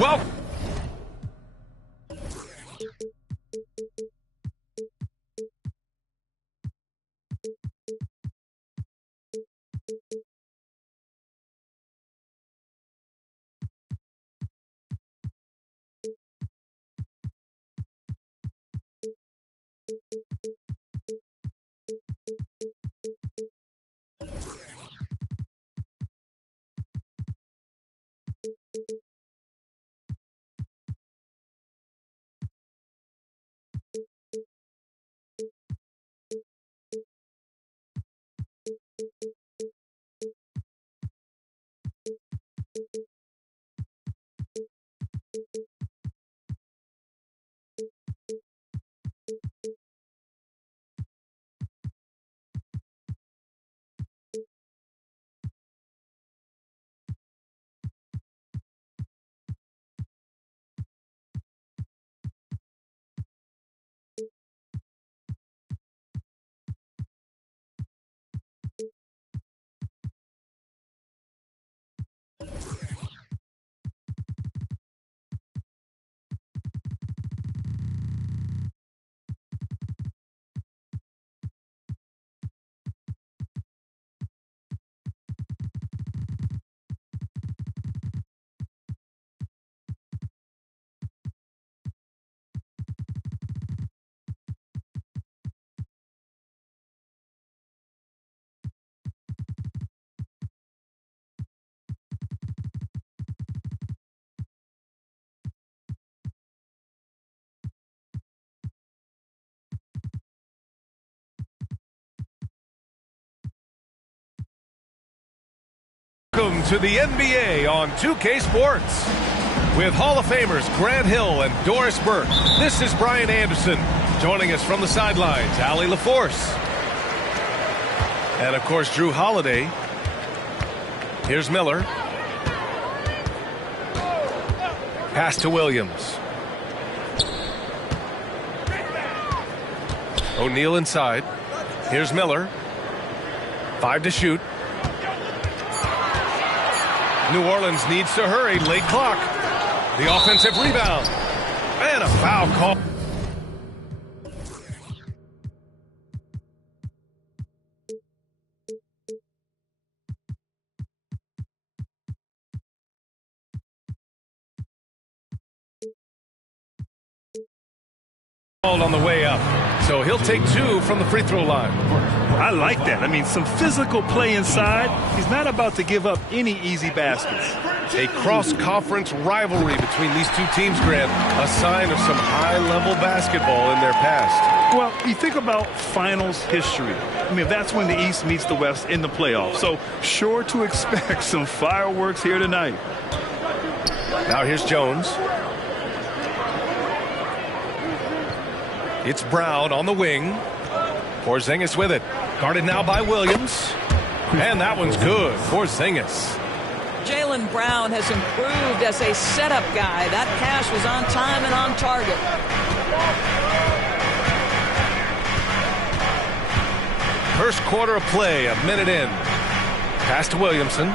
Welcome. Welcome to the NBA on 2K Sports. With Hall of Famers Grant Hill and Doris Burke, this is Brian Anderson. Joining us from the sidelines, Allie LaForce. And, of course, Drew Holiday. Here's Miller. Pass to Williams. O'Neal inside. Here's Miller. 5 to shoot. New Orleans needs to hurry. Late clock. The offensive rebound. And a foul call. On the way up. So he'll take 2 from the free throw line. I like that. I mean, some physical play inside. He's not about to give up any easy baskets. A cross-conference rivalry between these two teams, Grant, a sign of some high-level basketball in their past. Well, you think about finals history. I mean, that's when the East meets the West in the playoffs. So sure to expect some fireworks here tonight. Now here's Jones. It's Brown on the wing. Porzingis with it. Guarded now by Williams. And that one's good. Porzingis. Jaylen Brown has improved as a setup guy. That pass was on time and on target. First quarter of play, a minute in. Pass to Williamson.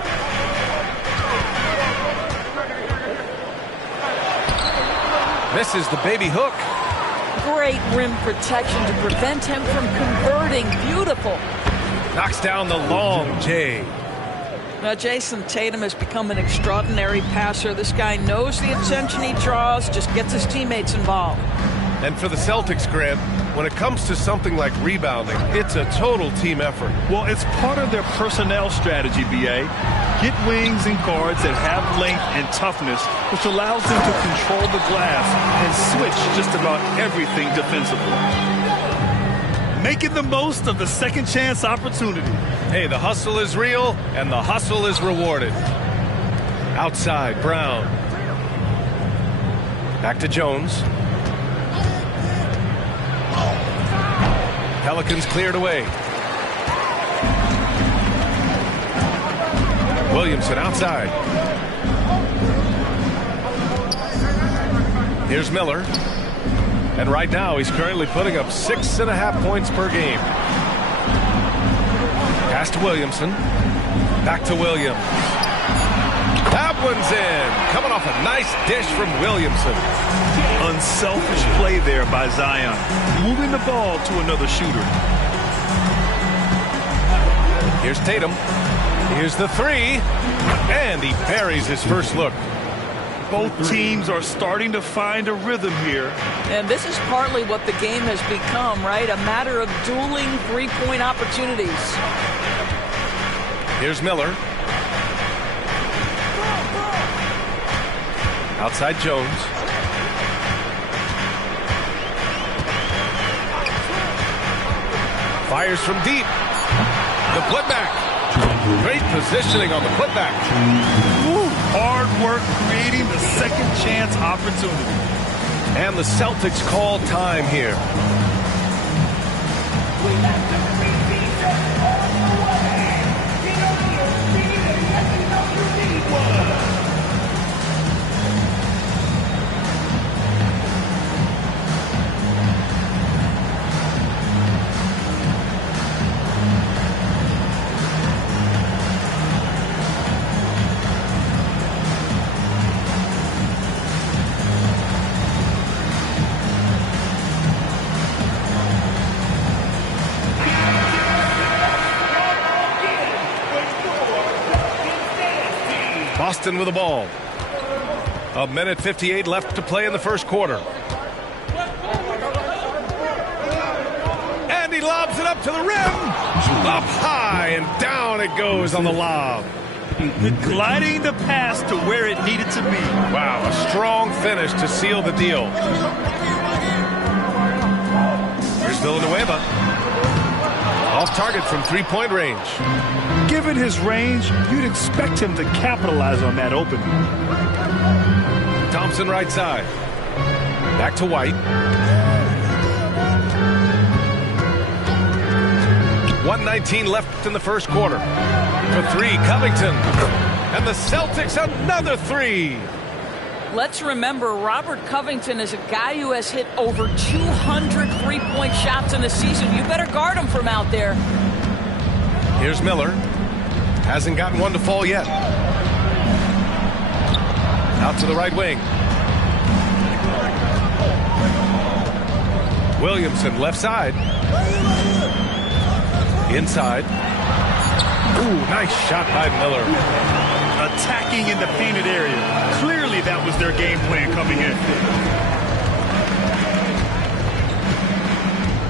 Misses the baby hook. Great rim protection to prevent him from converting. Beautiful. Knocks down the long J. Now, Jason Tatum has become an extraordinary passer. This guy knows the attention he draws, just gets his teammates involved. And for the Celtics, Grant, when it comes to something like rebounding, it's a total team effort. Well, it's part of their personnel strategy, B.A. Get wings and guards that have length and toughness, which allows them to control the glass and switch just about everything defensively. Making the most of the second chance opportunity. Hey, the hustle is real, and the hustle is rewarded. Outside, Brown. Back to Jones. Pelicans cleared away. Williamson outside. Here's Miller. And right now, he's currently putting up 6.5 points per game. Pass to Williamson. Back to Williams. That one's in. Coming off a nice dish from Williamson. Unselfish play there by Zion. Moving the ball to another shooter. Here's Tatum. Here's the three. And he buries his first look. Both teams are starting to find a rhythm here. And this is partly what the game has become, right? A matter of dueling three-point opportunities. Here's Miller. Outside Jones. Fires from deep. The putback. Great positioning on the putback. Hard work creating the second chance opportunity. And the Celtics call time here. Boston with the ball. 1:58 left to play in the first quarter. And he lobs it up to the rim. Up high and down it goes on the lob. Gliding the pass to where it needed to be. Wow, a strong finish to seal the deal. Here's Villanueva. Off target from three-point range. Given his range, you'd expect him to capitalize on that opening. Thompson right side. Back to White. 1:19 left in the first quarter. For three, Covington. And the Celtics another three. Let's remember, Robert Covington is a guy who has hit over 200 three-point shots in the season. You better guard him from out there. Here's Miller. Hasn't gotten one to fall yet. Out to the right wing. Williamson left side. Inside. Ooh, nice shot by Miller. Attacking in the painted area. Clearly that was their game plan coming in.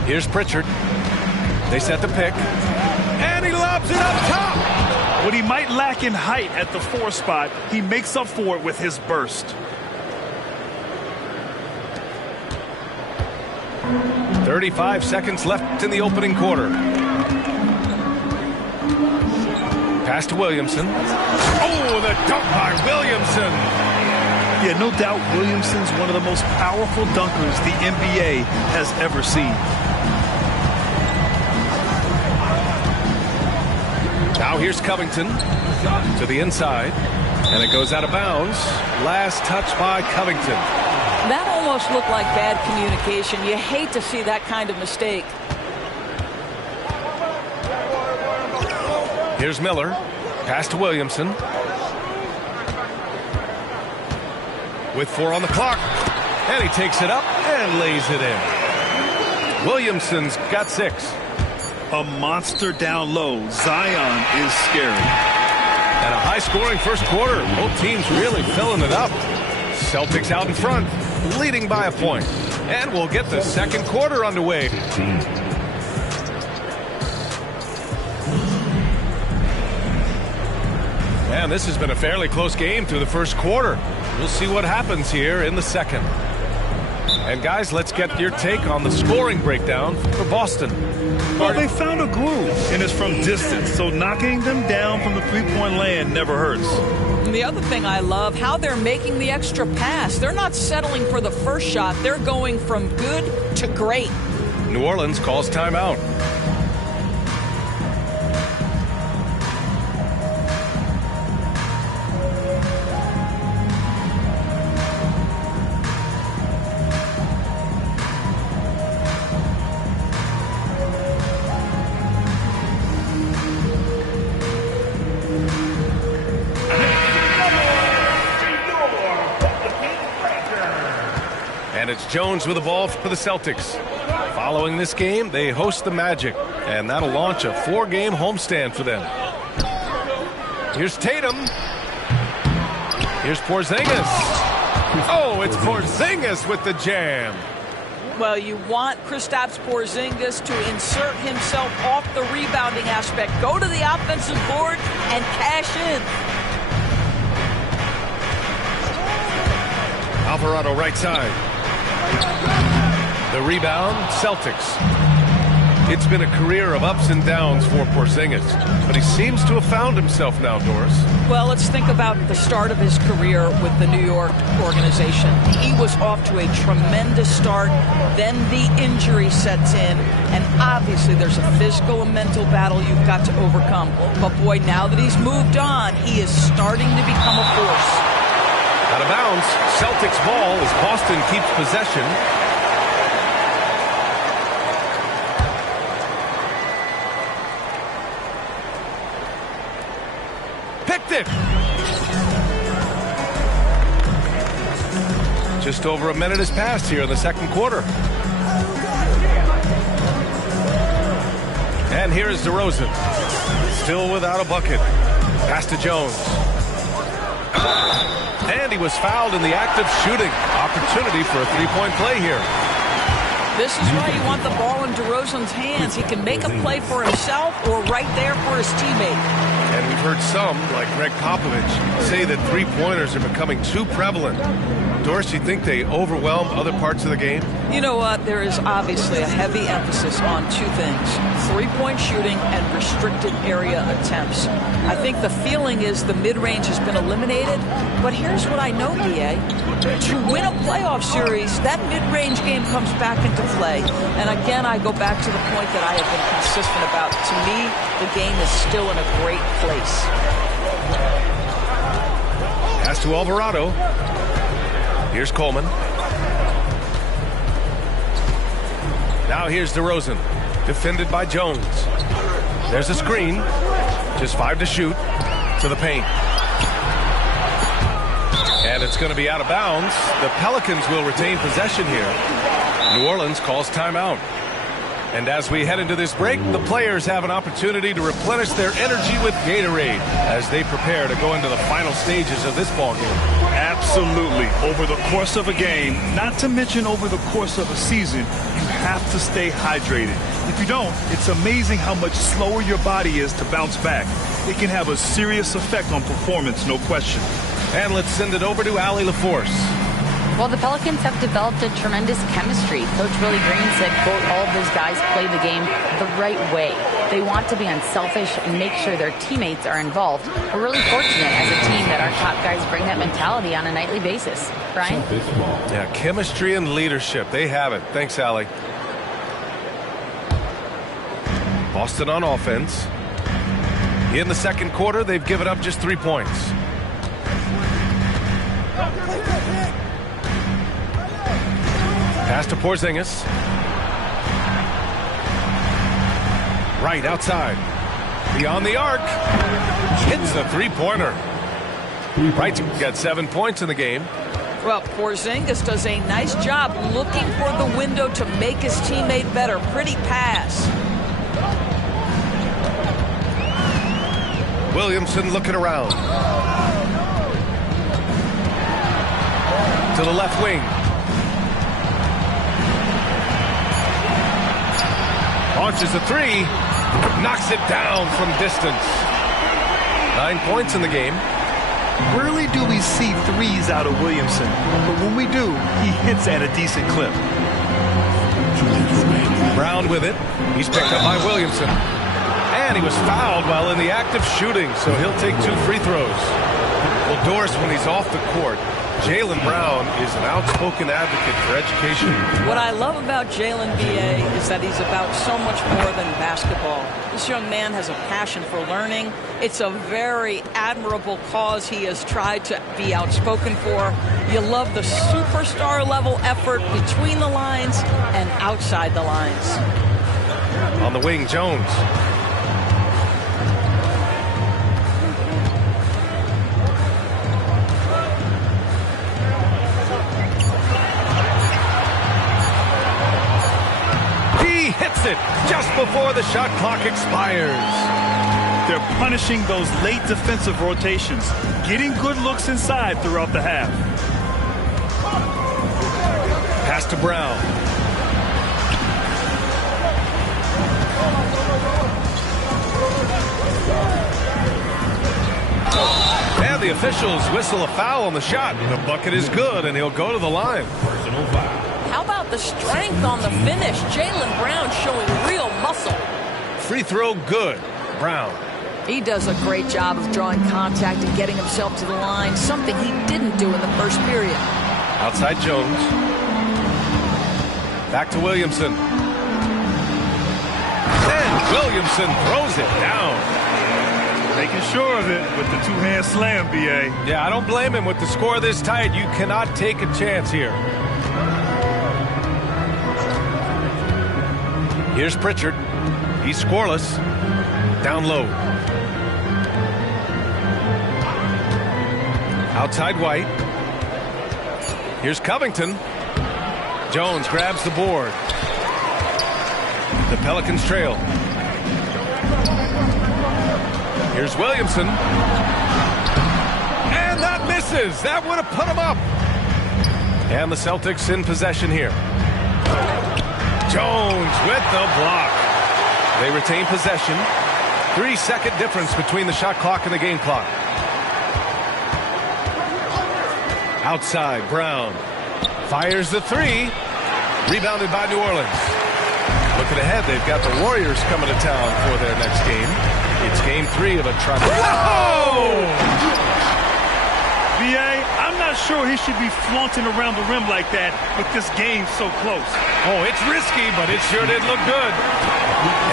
Here's Pritchard. They set the pick. And he lobs it up top. What he might lack in height at the 4 spot, he makes up for it with his burst. 35 seconds left in the opening quarter. Pass to Williamson. Oh, the dunk by Williamson. Yeah, no doubt Williamson's one of the most powerful dunkers the NBA has ever seen. Now here's Covington to the inside, and it goes out of bounds. Last touch by Covington. That almost looked like bad communication. You hate to see that kind of mistake. Here's Miller. Pass to Williamson. With 4 on the clock. And he takes it up and lays it in. Williamson's got 6. A monster down low. Zion is scary. And a high-scoring first quarter. Both teams really filling it up. Celtics out in front, leading by a point. And we'll get the second quarter underway. Man, this has been a fairly close game through the first quarter. We'll see what happens here in the second. And guys, let's get your take on the scoring breakdown for Boston. Well, they found a groove, and it's from distance, so knocking them down from the three-point land never hurts. And the other thing I love, how they're making the extra pass. They're not settling for the first shot. They're going from good to great. New Orleans calls timeout. Jones with the ball for the Celtics. Following this game, they host the Magic, and that'll launch a 4-game homestand for them. Here's Tatum. Here's Porzingis. Oh, it's Porzingis with the jam. Well, you want Kristaps Porzingis to insert himself off the rebounding aspect, go to the offensive board, and cash in. Alvarado right side. The rebound, Celtics. It's been a career of ups and downs for Porzingis, but he seems to have found himself now, Doris. Well, let's think about the start of his career with the New York organization. He was off to a tremendous start, then the injury sets in, and obviously there's a physical and mental battle you've got to overcome. But boy, now that he's moved on, he is starting to become a force. Out of bounds, Celtics ball as Boston keeps possession. Picked it. Just over a minute has passed here in the second quarter. And here is DeRozan. Still without a bucket. Pass to Jones. And he was fouled in the act of shooting. Opportunity for a three-point play here. This is why you want the ball in DeRozan's hands. He can make a play for himself or right there for his teammate. And we've heard some, like Greg Popovich, say that three-pointers are becoming too prevalent. Doris, you think they overwhelm other parts of the game? You know what? There is obviously a heavy emphasis on two things: three-point shooting and restricted area attempts. I think the feeling is the mid-range has been eliminated, but here's what I know, D.A. To win a playoff series, that mid-range game comes back into play. And again, I go back to the point that I have been consistent about. To me, the game is still in a great place. Pass to Alvarado. Here's Coleman. Now here's DeRozan, defended by Jones. There's a screen. Just 5 to shoot. To the paint. And it's going to be out of bounds. The Pelicans will retain possession here. New Orleans calls timeout. And as we head into this break, the players have an opportunity to replenish their energy with Gatorade as they prepare to go into the final stages of this ballgame. Absolutely. Over the course of a game, not to mention over the course of a season, you have to stay hydrated. If you don't, it's amazing how much slower your body is to bounce back. It can have a serious effect on performance, no question. And let's send it over to Allie LaForce. Well, the Pelicans have developed a tremendous chemistry. Coach Willie Green said, quote, all of those guys play the game the right way. They want to be unselfish and make sure their teammates are involved. We're really fortunate as a team that our top guys bring that mentality on a nightly basis. Brian? Yeah, chemistry and leadership. They have it. Thanks, Allie. Boston on offense. In the second quarter, they've given up just 3 points. Pass to Porzingis. Right outside. Beyond the arc. Hits the three-pointer. Right, got 7 points in the game. Well, Porzingis does a nice job looking for the window to make his teammate better. Pretty pass. Williamson looking around. To the left wing. Launches a three. Knocks it down from distance. 9 points in the game. Rarely do we see threes out of Williamson, but when we do, he hits at a decent clip. Brown with it. He's picked up by Williamson. And he was fouled while in the act of shooting, so he'll take 2 free throws. Well, Doris, when he's off the court, Jaylen Brown is an outspoken advocate for education. What I love about Jaylen, B.A., is that he's about so much more than basketball. This young man has a passion for learning. It's a very admirable cause he has tried to be outspoken for. You love the superstar level effort between the lines and outside the lines. On the wing, Jones. makes it just before the shot clock expires. They're punishing those late defensive rotations, getting good looks inside throughout the half. Pass to Brown. And the officials whistle a foul on the shot. The bucket is good, and he'll go to the line. How about the strength on the finish? Jaylen Brown showing real muscle. Free throw good. Brown. He does a great job of drawing contact and getting himself to the line, something he didn't do in the first period. Outside Jones. Back to Williamson. And Williamson throws it down. Making sure of it with the two-hand slam, B.A. Yeah, I don't blame him. With the score this tight, you cannot take a chance here. Here's Pritchard. He's scoreless. Down low. Outside White. Here's Covington. Jones grabs the board. The Pelicans trail. Here's Williamson. And that misses. That would have put him up. And the Celtics in possession here. Jones with the block. They retain possession. 3-second difference between the shot clock and the game clock. Outside, Brown. Fires the three. Rebounded by New Orleans. Looking ahead, they've got the Warriors coming to town for their next game. It's game 3 of a trifle. Oh! B.A., I'm not sure he should be flaunting around the rim like that with this game so close. Oh, it's risky, but it sure did look good.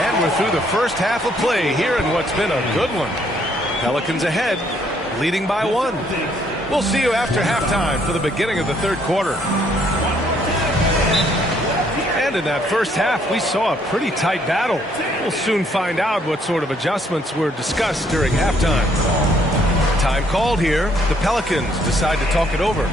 And we're through the first half of play here in what's been a good one. Pelicans ahead, leading by 1. We'll see you after halftime for the beginning of the third quarter. And in that first half, we saw a pretty tight battle. We'll soon find out what sort of adjustments were discussed during halftime. Time called here. The Pelicans decide to talk it over.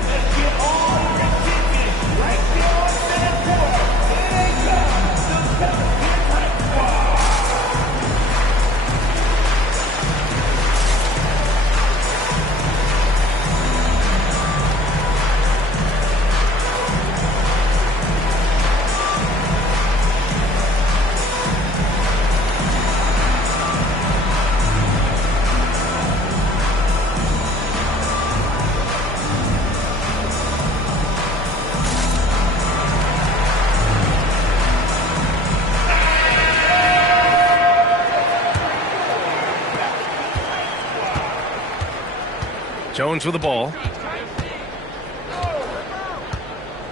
Jones with the ball.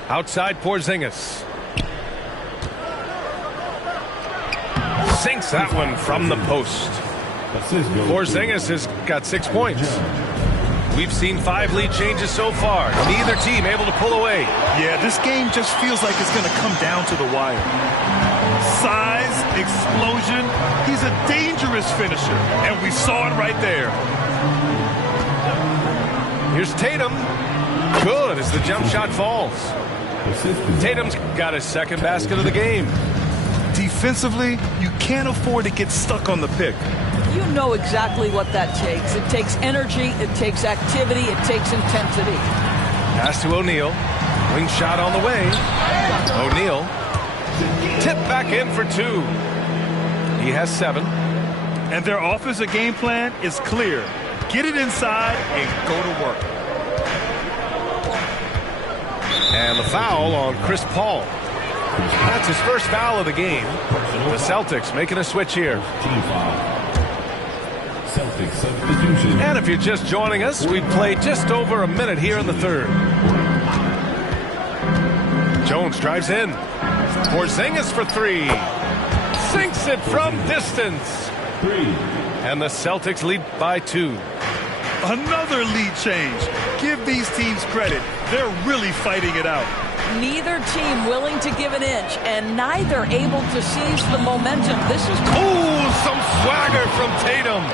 Outside Porzingis. Sinks that one from the post. Porzingis has got 6 points. We've seen 5 lead changes so far. Neither team able to pull away. Yeah, this game just feels like it's going to come down to the wire. Size, explosion. He's a dangerous finisher, and we saw it right there. Here's Tatum. Good as the jump shot falls. Tatum's got his second basket of the game. Defensively, you can't afford to get stuck on the pick. You know exactly what that takes. It takes energy, it takes activity, it takes intensity. Pass to O'Neal. Wing shot on the way. O'Neal. Tip back in for 2. He has 7. And their offensive game plan is clear. Get it inside and go to work. And the foul on Chris Paul. That's his first foul of the game. The Celtics making a switch here. And if you're just joining us, we've played just over a minute here in the third. Jones drives in. Porzingis for 3. Sinks it from distance. And the Celtics lead by 2. Another lead change. Give these teams credit. They're really fighting it out. Neither team willing to give an inch, and neither able to seize the momentum. This is... Ooh, some swagger from Tatum.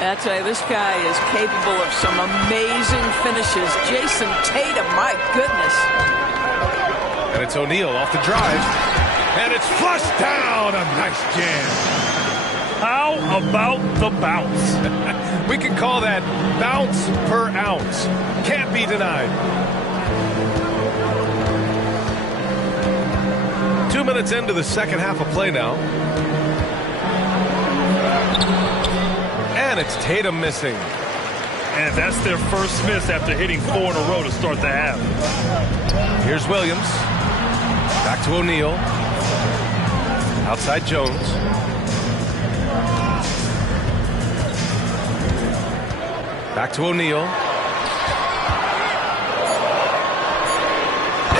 That's right. This guy is capable of some amazing finishes. Jason Tatum, my goodness. And it's O'Neal off the drive. And it's flushed down. A nice jam. How about the bounce? We can call that bounce per ounce. Can't be denied. 2 minutes into the second half of play now. And it's Tatum missing. And that's their first miss after hitting 4 in a row to start the half. Here's Williams. Back to O'Neal. Outside Jones. Back to O'Neal.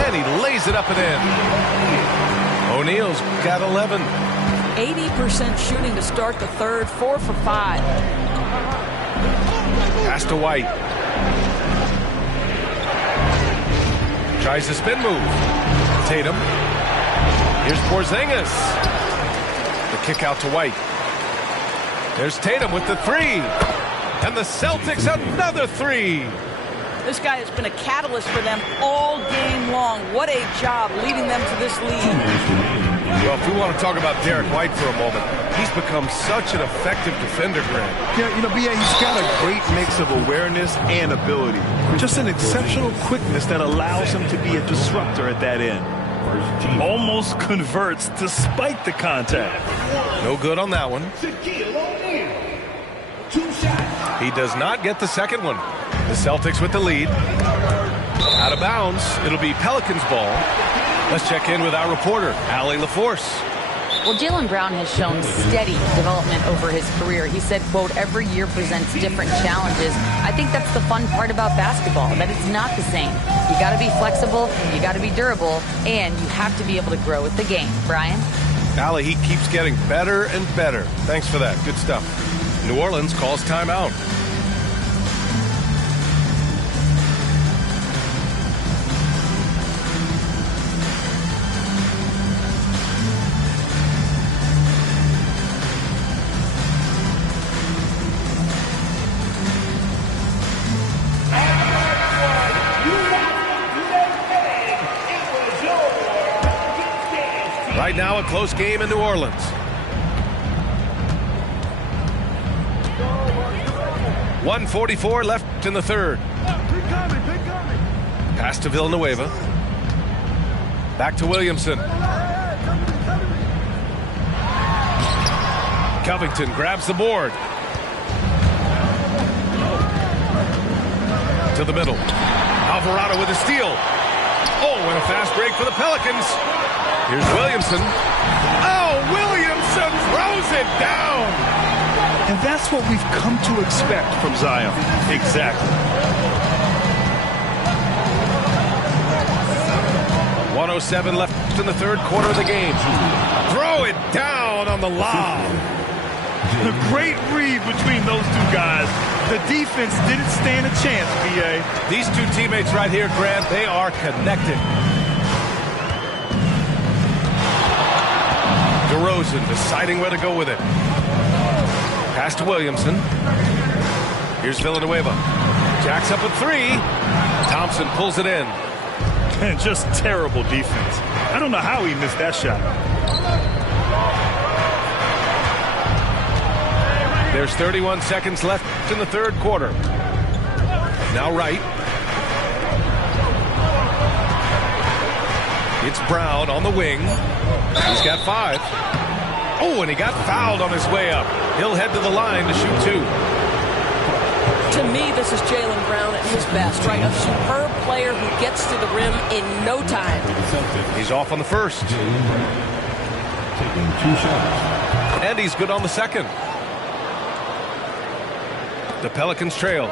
And he lays it up and in. O'Neal's got 11. 80% shooting to start the third, 4 for 5. Pass to White. Tries the spin move. Tatum. Here's Porzingis. The kick out to White. There's Tatum with the three. And the Celtics another three. This guy has been a catalyst for them all game long. What a job leading them to this lead. Well, if we want to talk about Derek White for a moment, he's become such an effective defender, Grant. Yeah, you know, B.A., he's got a great mix of awareness and ability. Just an exceptional quickness that allows him to be a disruptor at that end. Almost converts despite the contact. No good on that one. He does not get the second one. The Celtics with the lead. Out of bounds. It'll be Pelicans ball. Let's check in with our reporter, Allie LaForce. Well, Jaylen Brown has shown steady development over his career. He said, quote, every year presents different challenges. I think that's the fun part about basketball, that it's not the same. You got to be flexible, you got to be durable, and you have to be able to grow with the game. Brian? Allie, he keeps getting better and better. Thanks for that. Good stuff. New Orleans calls timeout. Right now, a close game in New Orleans. .144 left in the third. Pass to Villanueva. Back to Williamson. Covington grabs the board. To the middle. Alvarado with a steal. Oh, and a fast break for the Pelicans. Here's Williamson. Oh, Williamson throws it down. And that's what we've come to expect from Zion. Exactly. 1:07 left in the third quarter of the game. Throw it down on the lob. The great read between those two guys. The defense didn't stand a chance, B.A. These two teammates right here, Grant, they are connected. DeRozan deciding where to go with it. Pass to Williamson. Here's Villanueva. Jacks up a three. Thompson pulls it in. And just terrible defense. I don't know how he missed that shot. There's 31 seconds left in the third quarter. Now Wright. It's Brown on the wing. He's got 5. Oh, and he got fouled on his way up. He'll head to the line to shoot 2. To me, this is Jaylen Brown at his best, right? A superb player who gets to the rim in no time. He's off on the first. Taking 2 shots. And he's good on the second. The Pelicans trail.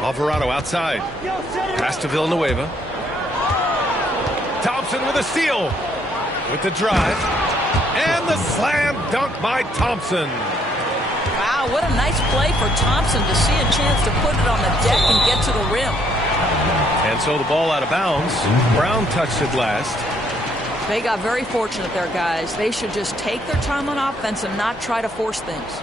Alvarado outside. Pass to Villanueva. Thompson with a steal. With the drive. And the slam dunk by Thompson. Wow, what a nice play for Thompson to see a chance to put it on the deck and get to the rim. And so the ball out of bounds. Brown touched it last. They got very fortunate there, guys. They should just take their time on offense and not try to force things.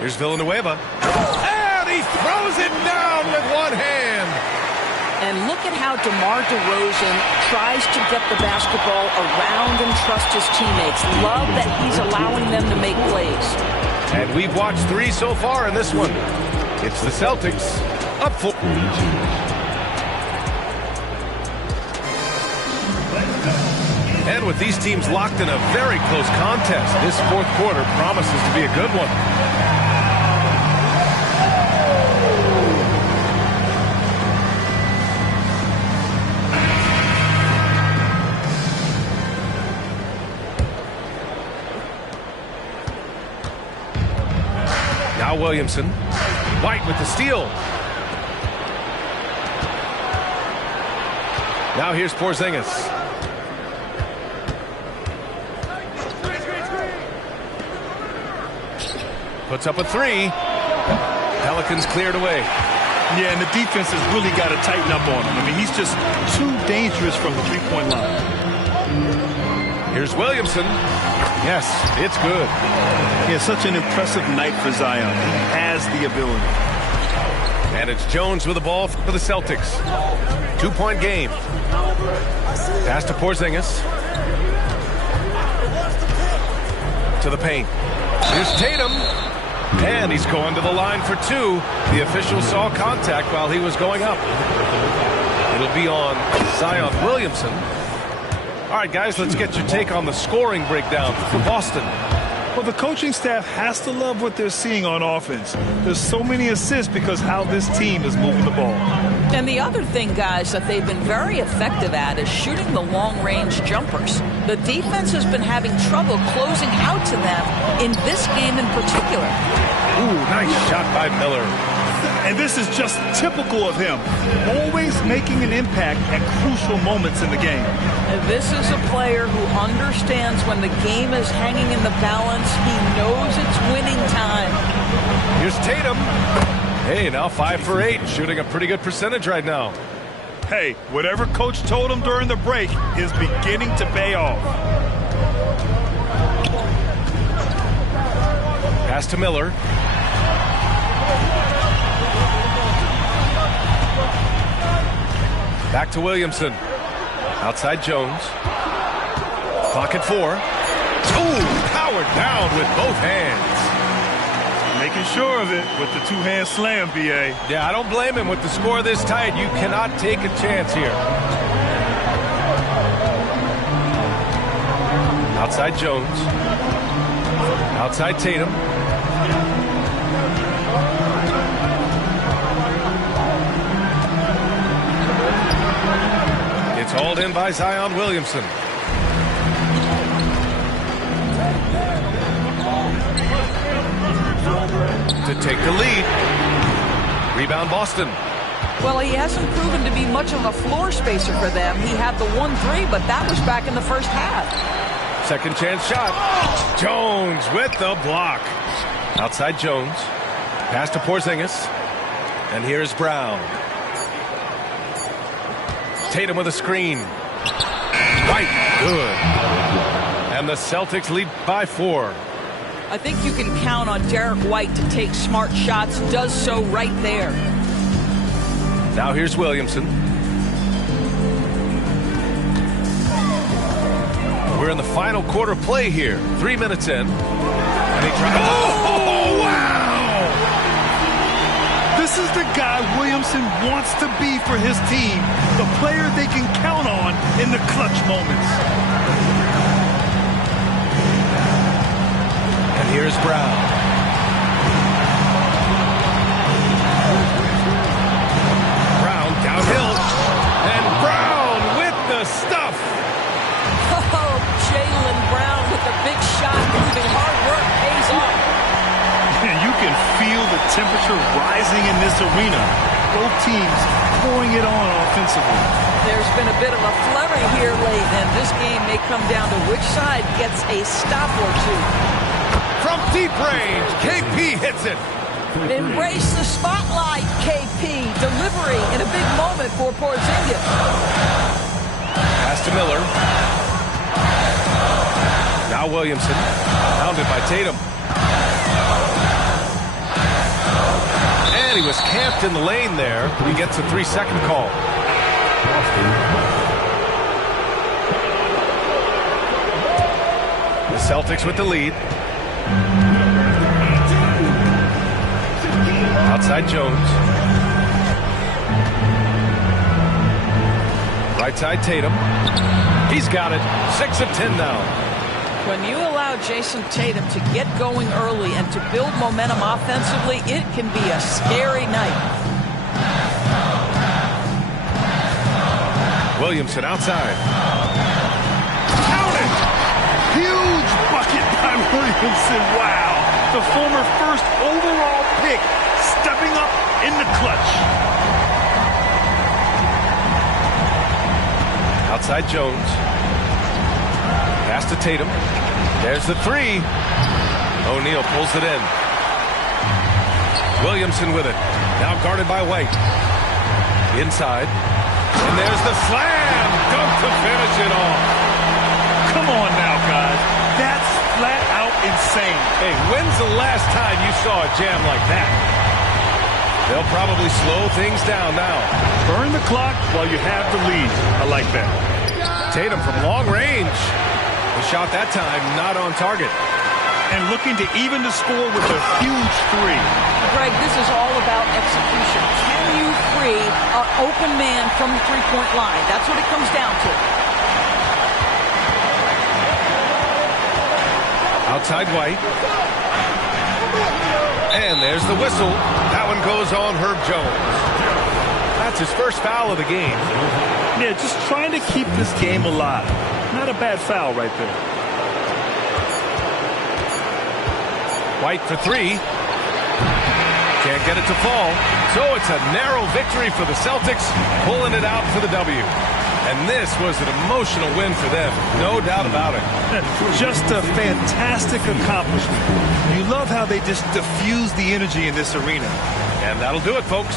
Here's Villanueva. And he throws it down And look at how DeMar DeRozan tries to get the basketball around and trust his teammates. Love that he's allowing them to make plays. And we've watched 3 so far in this one. It's the Celtics up 4. And with these teams locked in a very close contest, this fourth quarter promises to be a good one. Now Williamson. White with the steal. Now here's Porzingis. Puts up a 3. Pelicans cleared away. Yeah, and the defense has really got to tighten up on him. I mean, he's just too dangerous from the three-point line. Here's Williamson. Yes, it's good. Yeah, such an impressive night for Zion. He has the ability. And it's Jones with the ball for the Celtics. 2-point game. Pass to Porzingis. To the paint. Here's Tatum. And he's going to the line for 2. The official saw contact while he was going up. It'll be on Zion Williamson. All right, guys, let's get your take on the scoring breakdown for Boston. Well, the coaching staff has to love what they're seeing on offense. There's so many assists because how this team is moving the ball. And the other thing, guys, that they've been very effective at is shooting the long-range jumpers. The defense has been having trouble closing out to them in this game in particular. Ooh, nice shot by Miller. And this is just typical of him, always making an impact at crucial moments in the game. And this is a player who understands when the game is hanging in the balance. He knows it's winning time. Here's Tatum. Hey, now 5 for 8, shooting a pretty good percentage right now. Hey, whatever coach told him during the break is beginning to pay off. Pass to Miller. Back to Williamson. Outside Jones. Clock at 4. Ooh, powered down with both hands. Making sure of it with the two-hand slam, B.A. Yeah, I don't blame him. With the score this tight, you cannot take a chance here. Outside Jones. Outside Tatum. It's hauled in by Zion Williamson. To take the lead. Rebound Boston. Well, he hasn't proven to be much of a floor spacer for them. He had the 1-3, but that was back in the first half. Second chance shot. Jones with the block. Outside Jones. Pass to Porzingis. And here's Brown. Tatum with a screen. White, good. And the Celtics lead by 4. I think you can count on Derek White to take smart shots. Does so right there. Now here's Williamson. We're in the final quarter play here. 3 minutes in. And he tries. Oh, wow! This is the guy Williamson wants to be for his team. The player they can count on in the clutch moments. And here's Brown. Brown downhill. And Brown with the stuff. Oh, Jaylen Brown with a big shot. Proving hard work pays off. And you can feel the temperature rising in this arena. Both teams pouring it on offensively. There's been a bit of a flurry here late, and this game may come down to which side gets a stop or two. From deep range, KP hits it. Embrace the spotlight, KP. Delivery in a big moment for Porzingis. Pass to Miller. Now Williamson. Pounded by Tatum. And he was camped in the lane there. He gets a 3-second call. The Celtics with the lead. Outside Jones. Right side Tatum. He's got it. 6 of 10 now. When you allow Jason Tatum to get going early and to build momentum offensively, it can be a scary night. Williamson outside. Count it! Huge bucket by Williamson. Wow. The former first overall pick stepping up in the clutch. Outside Jones. Pass to Tatum. There's the three. O'Neal pulls it in. Williamson with it. Now guarded by White. Inside. And there's the slam. Dunk to finish it off. Come on now, guys. That's flat out insane. Hey, when's the last time you saw a jam like that? They'll probably slow things down now. Burn the clock while you have the lead. I like that. Tatum from long range. The shot that time not on target. And looking to even the score with a huge three. Greg, this is all about execution. Can you free an open man from the three-point line? That's what it comes down to. Outside White. And there's the whistle. That one goes on Herb Jones. That's his first foul of the game. Yeah, just trying to keep this game alive. Not a bad foul right there. White for three. Can't get it to fall. So it's a narrow victory for the Celtics, pulling it out for the W. And this was an emotional win for them, no doubt about it. Just a fantastic accomplishment. You love how they just diffuse the energy in this arena. And that'll do it, folks.